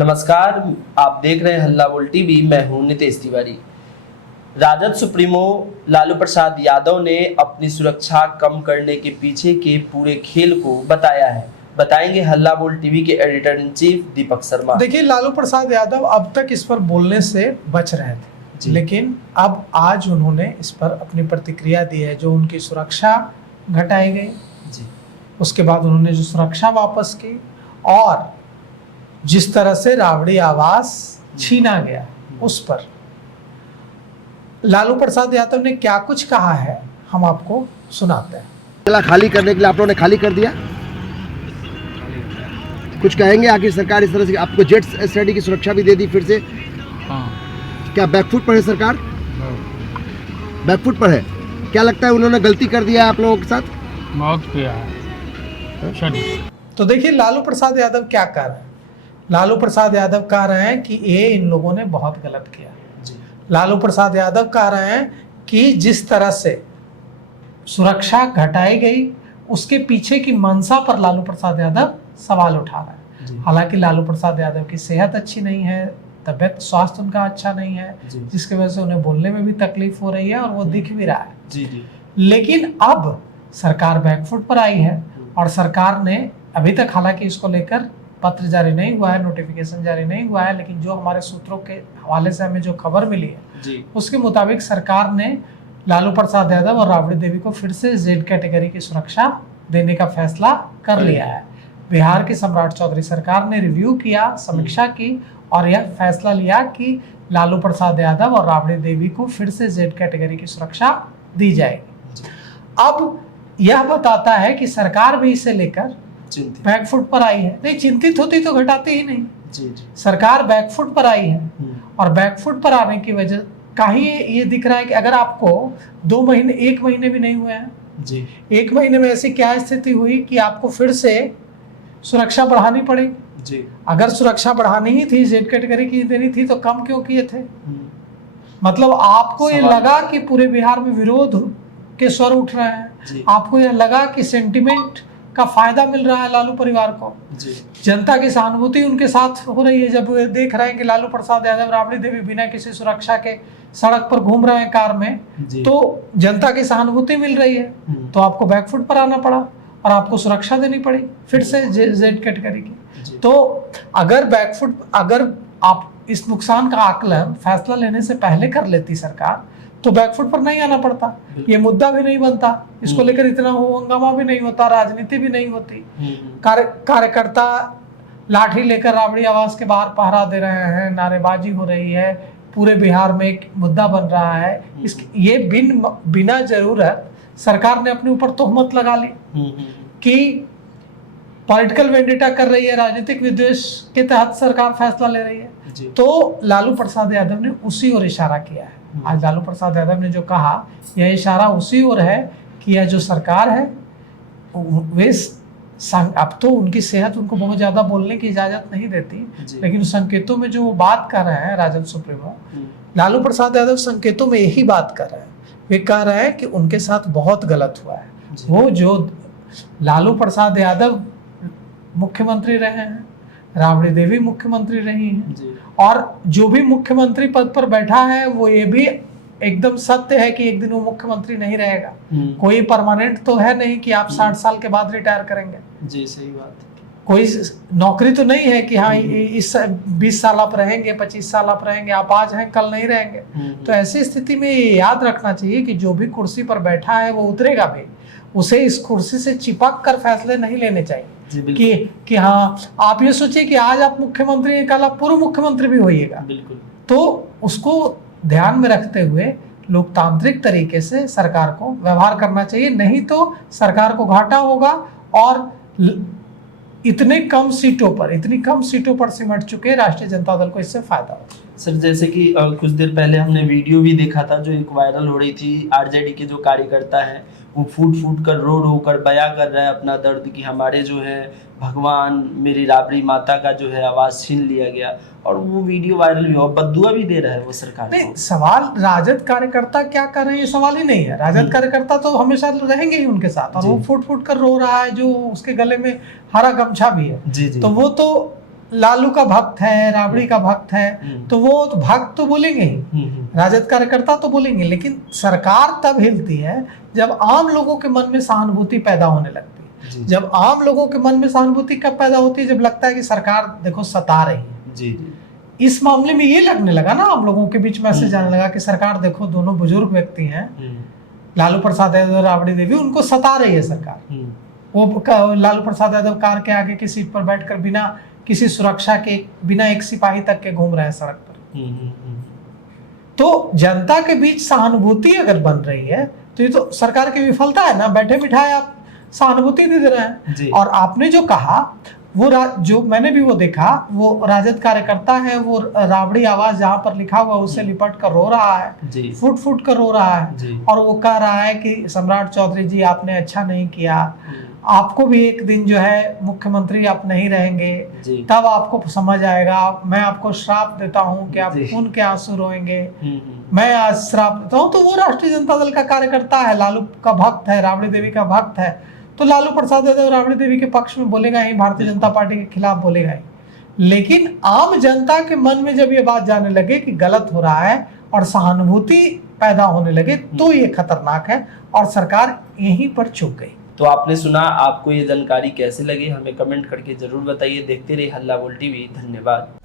नमस्कार, आप देख रहे हैं हल्ला बोल टीवी। मैं हूं नितेश तिवारी। राजद सुप्रीमो लालू प्रसाद यादव ने अपनी सुरक्षा कम करने के पीछे के पूरे खेल को बताया है। बताएंगे हल्ला बोल टीवी के editor in chief Deepak Sharma. देखिए, लालू प्रसाद यादव अब तक इस पर बोलने से बच रहे थे, लेकिन अब आज उन्होंने इस पर अपनी प्रतिक्रिया दी है। जो उनकी सुरक्षा घटाई गई जी, उसके बाद उन्होंने जो सुरक्षा वापस की और जिस तरह से राबड़ी आवास छीना गया, उस पर लालू प्रसाद यादव ने क्या कुछ कहा है, हम आपको सुनाते हैं। खाली करने के लिए आप लोगों ने खाली कर दिया, कुछ कहेंगे? आखिर सरकार इस तरह से आपको जेट स्टडी की सुरक्षा भी दे दी फिर से। क्या बैकफुट पर है सरकार? बैकफुट पर है। क्या लगता है उन्होंने गलती कर दिया आप लोगों के साथ? मौत किया है। तो देखिए, लालू प्रसाद यादव क्या कह रहे हैं। लालू प्रसाद यादव कह रहे हैं कि ये इन लोगों ने बहुत गलत किया जी। लालू प्रसाद यादव कह रहे हैं कि जिस तरह से सुरक्षा घटाई गई, उसके पीछे की मंशा पर लालू प्रसाद यादव सवाल उठा रहे हैं। हालांकि लालू प्रसाद यादव की सेहत अच्छी नहीं है, तबियत स्वास्थ्य उनका अच्छा नहीं है, जिसकी वजह से उन्हें बोलने में भी तकलीफ हो रही है और वो दिख भी रहा है जी। लेकिन अब सरकार बैकफुट पर आई है और सरकार ने अभी तक, हालांकि इसको लेकर पत्र जारी नहीं हुआ है, नोटिफिकेशन जारी नहीं हुआ है, लेकिन जो हमारे सूत्रों के हवाले से हमें जो खबर मिली है जी, उसके मुताबिक सरकार ने लालू प्रसाद यादव और राबड़ी देवी को फिर से जेड कैटेगरी की सुरक्षा देने का फैसला कर लिया है। बिहार की सम्राट चौधरी सरकार ने रिव्यू किया, समीक्षा की और यह फैसला लिया कि लालू प्रसाद यादव और राबड़ी देवी को फिर से जेड कैटेगरी की सुरक्षा दी जाएगी। अब यह बताता है कि सरकार भी इसे लेकर बैकफुट पर आई है। नहीं, चिंतित होती तो घटाती ही नहीं जी। सरकार बैकफुट पर आई है और बैकफुट पर आने की वजह का ही ये दिख रहा है कि अगर आपको 2 महीने 1 महीने भी नहीं हुए हैं जी, 1 महीने में ऐसी क्या स्थिति हुई कि आपको फिर से सुरक्षा बढ़ानी पड़ेगी जी। अगर सुरक्षा बढ़ानी ही थी, जेड कैटेगरी की देनी थी, तो कम क्यों किए थे? मतलब आपको ये लगा कि पूरे बिहार में विरोध के स्वर उठ रहे हैं, आपको यह लगा कि सेंटिमेंट का फायदा मिल रहा है लालू परिवार को जी। जनता की सहानुभूति उनके साथ हो रही है। जब वे देख रहे हैं कि लालू प्रसाद यादव, राबड़ी देवी बिना किसी सुरक्षा के सड़क पर घूम रहे हैं कार में, तो जनता की सहानुभूति मिल रही है, तो आपको बैकफुट पर आना पड़ा और आपको सुरक्षा देनी पड़ी फिर से जेड कैटेगरी की। तो अगर आप इस नुकसान का आकलन फैसला लेने से पहले कर लेती सरकार, तो बैकफुट पर नहीं आना पड़ता, ये मुद्दा भी नहीं बनता, इसको लेकर इतना हंगामा भी नहीं होता, राजनीति भी नहीं होती। कार्यकर्ता लाठी लेकर राबड़ी आवास के बाहर पहरा दे रहे हैं, नारेबाजी हो रही है, पूरे बिहार में एक मुद्दा बन रहा है। ये बिना जरूरत सरकार ने अपने ऊपर तोहमत लगा ली कि पॉलिटिकल वेंडेटा कर रही है, राजनीतिक विद्वेष के तहत सरकार फैसला ले रही है। तो लालू प्रसाद यादव ने उसी ओर इशारा किया है। आज लालू प्रसाद यादव ने जो कहा, यह इशारा उसी ओर है कि यह जो सरकार है, वे अब तो उनकी सेहत उनको बहुत ज्यादा बोलने की इजाजत नहीं देती, लेकिन संकेतों में जो वो बात कर रहे हैं राजद सुप्रीमो लालू प्रसाद यादव, संकेतों में यही बात कर रहे हैं। वे कह रहे हैं कि उनके साथ बहुत गलत हुआ है। वो जो लालू प्रसाद यादव मुख्यमंत्री रहे हैं, राबड़ी देवी मुख्यमंत्री रही हैं, और जो भी मुख्यमंत्री पद पर बैठा है, वो ये भी एकदम सत्य है कि एक दिन वो मुख्यमंत्री नहीं रहेगा। कोई परमानेंट तो है नहीं कि आप 60 साल के बाद रिटायर करेंगे जी। सही बात। कोई नौकरी तो नहीं है कि हाँ इस 20 साल आप रहेंगे, 25 साल आप रहेंगे, आप आज हैं कल नहीं रहेंगे। तो ऐसी स्थिति में ये याद रखना चाहिए कि जो भी कुर्सी पर बैठा है वो उतरेगा भी, उसे इस कुर्सी से चिपक कर फैसले नहीं लेने चाहिए कि हाँ आप ये सोचिए कि आज आप मुख्यमंत्री हैं, कल आप पूर्व मुख्यमंत्री भी होइएगा। तो उसको ध्यान में रखते हुए लोकतांत्रिक तरीके से सरकार को व्यवहार करना चाहिए, नहीं तो सरकार को घाटा होगा और इतनी कम सीटों पर सिमट चुके राष्ट्रीय जनता दल को इससे फायदा होगा। सर, जैसे कि कुछ देर पहले हमने वीडियो भी देखा था जो एक वायरल हो रही थी, आरजेडी के जो कार्यकर्ता है वो फूट कर रो कर बयां कर रहा है अपना दर्द कि हमारे जो है भगवान, मेरी राबड़ी माता का जो है आवाज छीन लिया गया, और वो वीडियो वायरल भी हुआ, बद्दुआ भी दे रहा है वो सरकार नहीं। सवाल राजद कार्यकर्ता क्या कर रहे हैं ये सवाल ही नहीं है। राजद कार्यकर्ता तो हमेशा रहेंगे ही उनके साथ, और वो फूट कर रो रहा है, जो उसके गले में हरा गमछा भी है जी। तो वो तो लालू का भक्त है, राबड़ी का भक्त है, तो वो तो भक्त तो बोलेंगे ही, राजद कार्यकर्ता तो बोलेंगे, लेकिन सरकार तब हिलती है जब आम लोगों के मन में सहानुभूति पैदा होने लगती है। जब आम लोगों के मन में सहानुभूति कब पैदा होती है? जब लगता है कि सरकार देखो सता रही है। जी। इस मामले में ये लगने लगा ना, आम लोगों के बीच मैसेज आने लगा कि सरकार देखो, दोनों बुजुर्ग व्यक्ति हैं, लालू प्रसाद यादव और राबड़ी देवी, उनको सता रही है सरकार। वो लालू प्रसाद यादव कार के आगे की सीट पर बैठकर बिना किसी सुरक्षा के, बिना एक सिपाही तक के घूम रहे हैं सड़क पर। तो जनता के बीच सहानुभूति अगर बन रही है तो ये तो सरकार की विफलता है ना। बैठे बिठाए आप सहानुभूति दे रहे हैं। और आपने जो कहा वो जो मैंने भी वो देखा, वो राजद कार्यकर्ता है, वो राबड़ी आवाज जहां पर लिखा हुआ उससे लिपट कर रो रहा है, फुट फुट कर रो रहा है, और वो कह रहा है कि सम्राट चौधरी जी आपने अच्छा नहीं किया, आपको भी एक दिन जो है मुख्यमंत्री आप नहीं रहेंगे, तब आपको समझ आएगा, मैं आपको श्राप देता हूं कि आप खून के आंसू रोएंगे, मैं आज श्राप देता हूं। तो वो राष्ट्रीय जनता दल का कार्यकर्ता है, लालू का भक्त है, राबड़ी देवी का भक्त है, तो लालू प्रसाद यादव राबड़ी देवी के पक्ष में बोलेगा ही, भारतीय जनता पार्टी के खिलाफ बोलेगा ही। लेकिन आम जनता के मन में जब ये बात जाने लगे कि गलत हो रहा है और सहानुभूति पैदा होने लगे, तो ये खतरनाक है और सरकार यहीं पर चूक गई। तो आपने सुना, आपको ये जानकारी कैसे लगी हमें कमेंट करके जरूर बताइए। देखते रहिए हल्ला बोल टीवी। धन्यवाद।